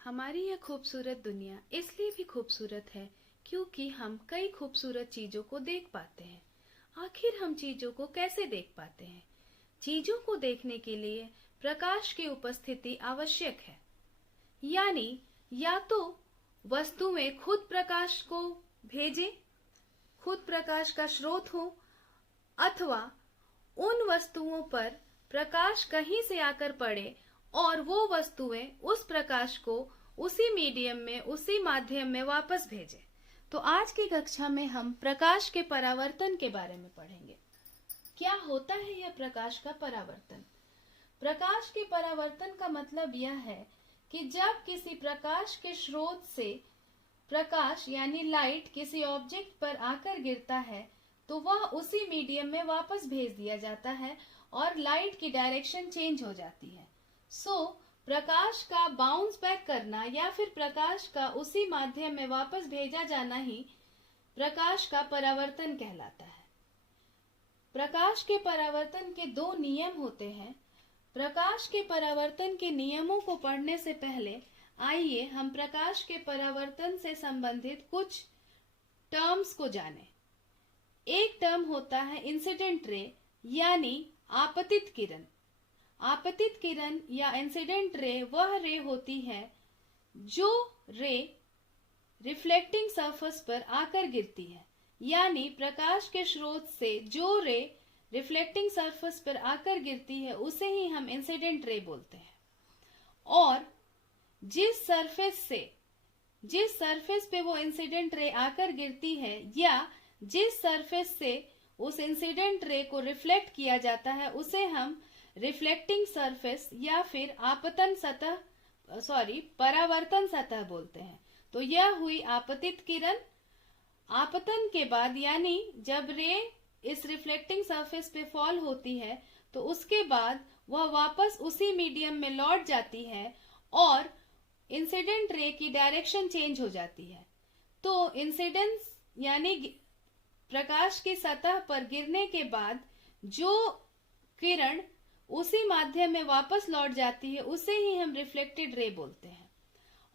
हमारी यह खूबसूरत दुनिया इसलिए भी खूबसूरत है क्योंकि हम कई खूबसूरत चीजों को देख पाते हैं। आखिर हम चीजों को कैसे देख पाते हैं? चीजों को देखने के लिए प्रकाश की उपस्थिति आवश्यक है। यानी या तो वस्तुएं खुद प्रकाश को भेजें, खुद प्रकाश का स्रोत हो, अथवा उन वस्तुओं पर प्रकाश कहीं से आकर पड़े और वो वस्तुएं उस प्रकाश को उसी मीडियम में, उसी माध्यम में वापस भेजें। तो आज की कक्षा में हम प्रकाश के परावर्तन के बारे में पढ़ेंगे। क्या होता है यह प्रकाश का परावर्तन? प्रकाश के परावर्तन का मतलब यह है कि जब किसी प्रकाश के स्रोत से प्रकाश यानी लाइट किसी ऑब्जेक्ट पर आकर गिरता है तो वह उसी मीडियम में वापस भेज दिया जाता है और लाइट की डायरेक्शन चेंज हो जाती है। प्रकाश का बाउंस बैक करना या फिर प्रकाश का उसी माध्यम में वापस भेजा जाना ही प्रकाश का परावर्तन कहलाता है। प्रकाश के परावर्तन के दो नियम होते हैं। प्रकाश के परावर्तन के नियमों को पढ़ने से पहले आइए हम प्रकाश के परावर्तन से संबंधित कुछ टर्म्स को जानें। एक टर्म होता है इंसिडेंट रे यानी आपतित किरण। आपतित किरण या इंसिडेंट रे वह रे होती है जो रे रिफ्लेक्टिंग सरफेस पर आकर गिरती है। यानी प्रकाश के स्रोत से जो रे रिफ्लेक्टिंग सरफेस पर आकर गिरती है उसे ही हम इंसिडेंट रे बोलते हैं। और जिस सरफेस पे वो इंसिडेंट रे आकर गिरती है या जिस सरफेस से उस इंसिडेंट रे को रिफ्लेक्ट किया जाता है उसे हम रिफ्लेक्टिंग सरफेस या फिर परावर्तन सतह बोलते हैं। तो यह हुई आपतित किरण। आपतन के बाद यानी जब रे इस रिफ्लेक्टिंग सरफेस पे फॉल होती है तो उसके बाद वह वापस उसी मीडियम में लौट जाती है और इंसिडेंट रे की डायरेक्शन चेंज हो जाती है। तो इंसिडेंस यानी प्रकाश की सतह पर गिरने के बाद जो किरण उसी माध्यम में वापस लौट जाती है उसे ही हम रिफ्लेक्टेड रे बोलते हैं।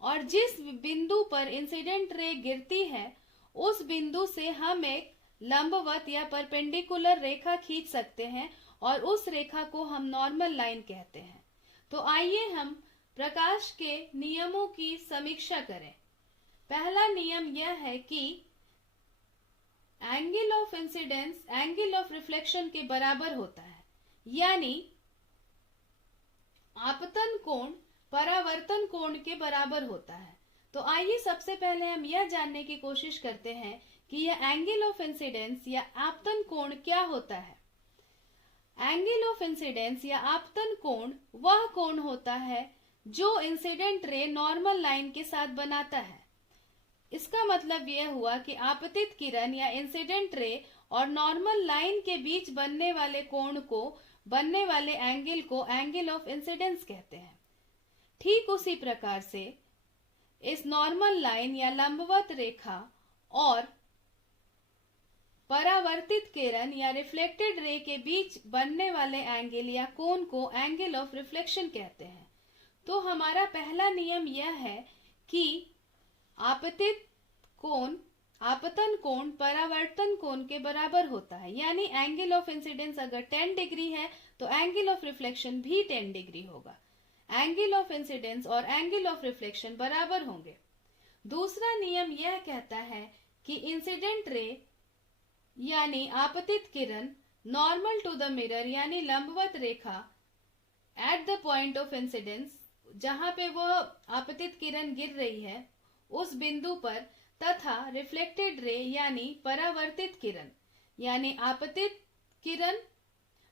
और जिस बिंदु पर इंसिडेंट रे गिरती है उस बिंदु से हम एक लंबवत या परपेंडिकुलर रेखा खींच सकते हैं और उस रेखा को हम नॉर्मल लाइन कहते हैं। तो आइए हम प्रकाश के नियमों की समीक्षा करें। पहला नियम यह है कि angle of incidence angle of reflection के बराबर होता है। यानी आपतन कोण परावर्तन कोण के बराबर होता है। तो आइए सबसे पहले हम यह जानने की कोशिश करते हैं कि यह एंगल ऑफ इंसिडेंस या आपतन कोण क्या होता है। एंगल ऑफ इंसिडेंस या आपतन कोण वह कोण होता है जो इंसिडेंट रे नॉर्मल लाइन के साथ बनाता है। इसका मतलब यह हुआ कि आपतित किरण या इंसिडेंट रे और नॉर्मल लाइन के बीच बनने वाले कोण को, बनने वाले एंगल को एंगल ऑफ इंसिडेंस कहते हैं। ठीक उसी प्रकार से इस नॉर्मल लाइन या लंबवत रेखा और परावर्तित किरण या रिफ्लेक्टेड रे के बीच बनने वाले एंगल या कोण को एंगल ऑफ रिफ्लेक्शन कहते हैं। तो हमारा पहला नियम यह है कि आपतन कोण परावर्तन कोण के बराबर होता है। यानी एंगल ऑफ इंसिडेंस अगर 10 डिग्री है तो एंगल ऑफ रिफ्लेक्शन भी 10 डिग्री होगा। एंगल ऑफ इंसिडेंस और एंगल ऑफ रिफ्लेक्शन बराबर होंगे। दूसरा नियम यह कहता है कि इंसिडेंट रे यानी आपतित किरण नॉर्मल टू द मिरर यानी लंबवत रेखा at the point of incidence, जहां पे वह आपतित किरण गिर रही है उस बिंदु पर, तथा रिफ्लेक्टेड रे यानी परावर्तित किरण यानी आपतित किरण,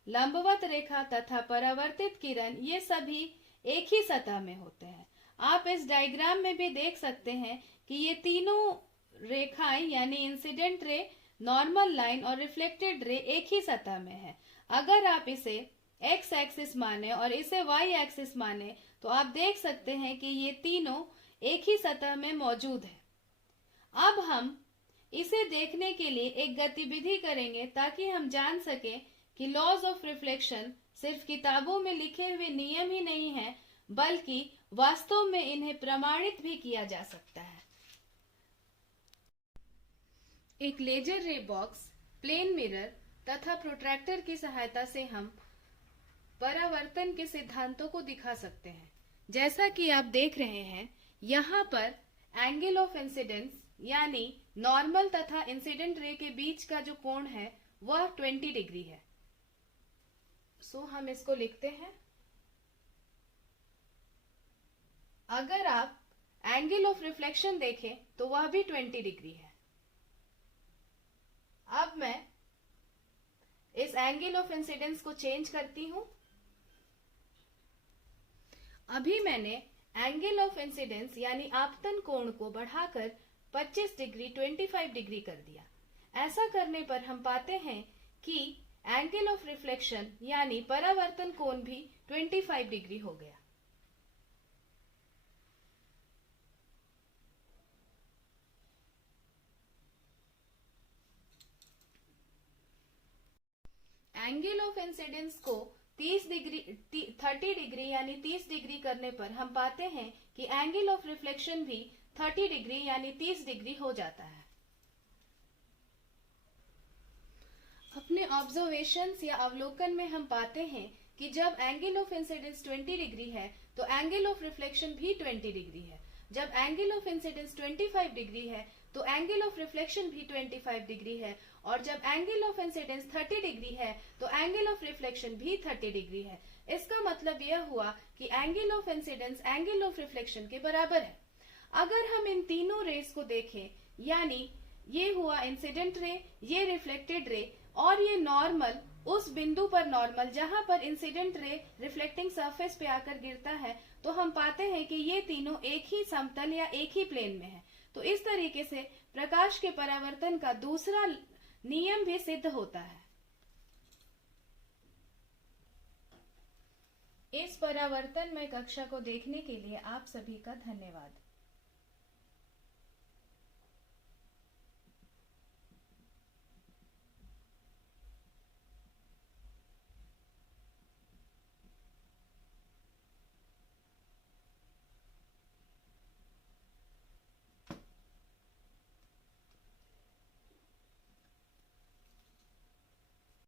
लंबवत रेखा तथा परावर्तित किरण ये सभी एक ही सतह में होते हैं। आप इस डायग्राम में भी देख सकते हैं कि ये तीनों रेखाएं यानी इंसिडेंट रे, नॉर्मल लाइन और रिफ्लेक्टेड रे एक ही सतह में है। अगर आप इसे एक्स एक्सिस माने और इसे वाई एक्सिस माने तो आप देख सकते हैं कि ये तीनों एक ही सतह में मौजूद है। अब हम इसे देखने के लिए एक गतिविधि करेंगे ताकि हम जान सकें कि लॉज ऑफ रिफ्लेक्शन सिर्फ किताबों में लिखे हुए नियम ही नहीं है बल्कि वास्तव में इन्हें प्रमाणित भी किया जा सकता है। एक लेजर रे बॉक्स, प्लेन मिरर तथा प्रोट्रैक्टर की सहायता से हम परावर्तन के सिद्धांतों को दिखा सकते हैं। जैसा कि आप देख रहे हैं, यहाँ पर एंगल ऑफ इंसिडेंस यानी नॉर्मल तथा इंसिडेंट रे के बीच का जो कोण है वह 20 डिग्री है। हम इसको लिखते हैं। अगर आप एंगल ऑफ रिफ्लेक्शन देखें तो वह भी 20 डिग्री है। अब मैं इस एंगल ऑफ इंसिडेंस को चेंज करती हूं। अभी मैंने एंगल ऑफ इंसिडेंस यानी आपतन कोण को बढ़ाकर 25 डिग्री 25 डिग्री कर दिया। ऐसा करने पर हम पाते हैं कि एंगल ऑफ रिफ्लेक्शन यानी परावर्तन कोण भी 25 डिग्री हो गया। एंगल ऑफ इंसिडेंस को 30 डिग्री यानी 30 डिग्री करने पर हम पाते हैं कि एंगल ऑफ रिफ्लेक्शन भी 30 डिग्री यानी 30 डिग्री हो जाता है। अपने ऑब्जर्वेशंस या अवलोकन में हम पाते हैं कि जब एंगल ऑफ इंसिडेंस 20 डिग्री है तो एंगल ऑफ रिफ्लेक्शन भी 20 डिग्री है। जब एंगल ऑफ इंसिडेंस 25 डिग्री है तो एंगल ऑफ रिफ्लेक्शन भी 25 डिग्री है, और जब एंगल ऑफ इंसिडेंस 30 डिग्री है तो एंगल ऑफ रिफ्लेक्शन भी 30 डिग्री है। इसका मतलब यह हुआ कि angle of incidence angle of reflection के बराबर है। अगर हम इन तीनों रेस को देखें, यानी ये हुआ इंसिडेंट रे, ये रिफ्लेक्टेड रे और ये नॉर्मल, उस बिंदु पर नॉर्मल जहां पर इंसिडेंट रे रिफ्लेक्टिंग सरफेस पे आकर गिरता है, तो हम पाते हैं कि ये तीनों एक ही समतल या एक ही प्लेन में है। तो इस तरीके से प्रकाश के परावर्तन का दूसरा नियम भी सिद्ध होता है। इस परावर्तन में कक्षा को देखने के लिए आप सभी का धन्यवाद।